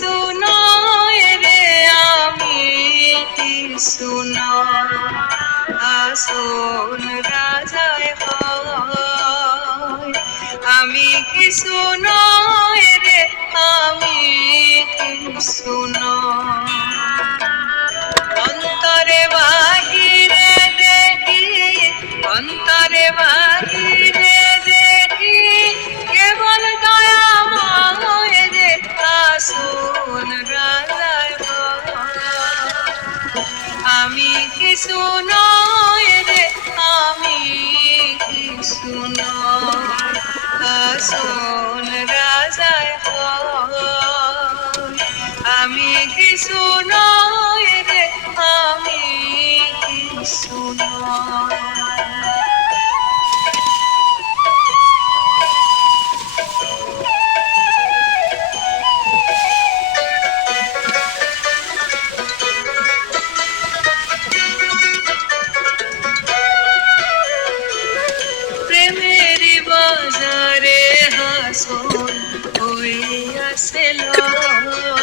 কিছু নয় রে, আমি কিছু নয়, আসল রাজায় হয়। আমি কিছু নয় রে, আমি কিছু নয়। অন্তরে বাহিরে দেখি, অন্তরে বাহিরে দেখি, কেবল দয়াময় রে, আসল রাজায় হয়। আমি কিছু নয় রে, আমি কিছু নয়, আসল রাজায় হয়। আমি কিছু নয় রে, আমি কিছু নয়। প্রেমের বাজারে হাসন হইয়াছে লয়।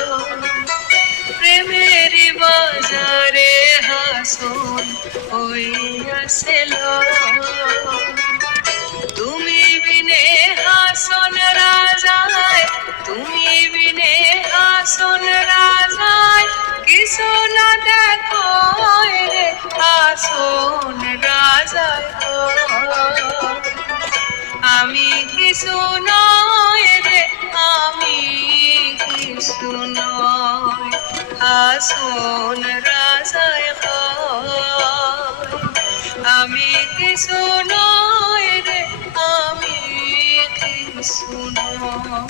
প্রেমের বাজারে হাসন হইয়াছে লয়। তুমি বিনে হাসন রাজায়, তুমি বিনে হাসন রাজায়, কিছু না দেখো রে, হাসন রাজায় হয়। আমি কিছু নয় রে, আমি কিছু নয়, আসল রাজায় হয়। আমি কিছু নয় রে, আমি কিছু নয়।